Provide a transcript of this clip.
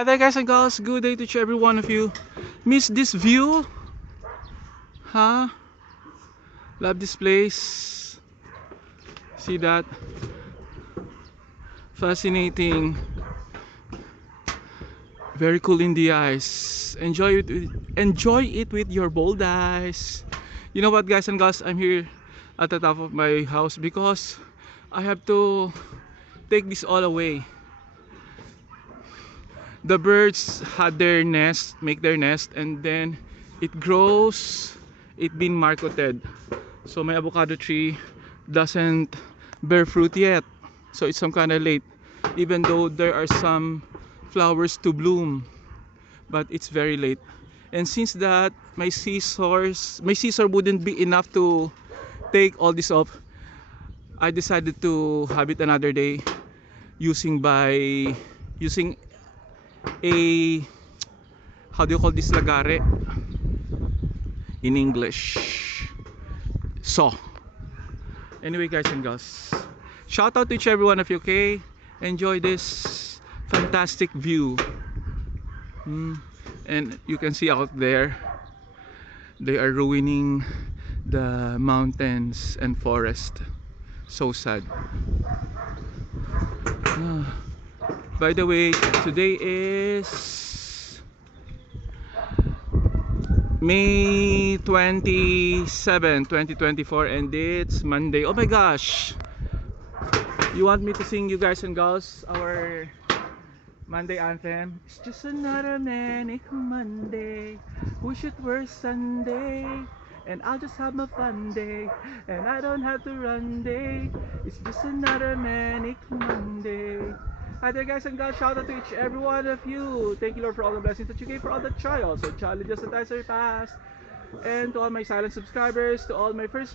Hi there guys and girls, good day to each every one of you. Miss this view? Huh? Love this place. See that? Fascinating. Very cool in the eyes. Enjoy it with your bold eyes. You know what guys and girls, I'm here at the top of my house because I have to take this all away. The birds had their nest, make their nest, and then it grows. It been marketed. So my avocado tree doesn't bear fruit yet. So it's some kind of late, even though there are some flowers to bloom, but it's very late. And since that my scissor wouldn't be enough to take all this off, I decided to have it another day using a, how do you call this, lagare in English, saw. Anyway guys and girls, shout out to each every one of you, okay? Enjoy this fantastic view. And you can see out there they are ruining the mountains and forest. So sad. By the way, today is May 27, 2024, and it's Monday. Oh my gosh! You want me to sing you guys and girls our Monday anthem? It's just another manic Monday. Wish it were Sunday, and I'll just have my fun day, and I don't have to run day. It's just another manic Monday. Hi there guys and girls, shout out to each every one of you. Thank you Lord for all the blessings that you gave, for all the trials and challenges that I surpassed. And to all my silent subscribers, to all my first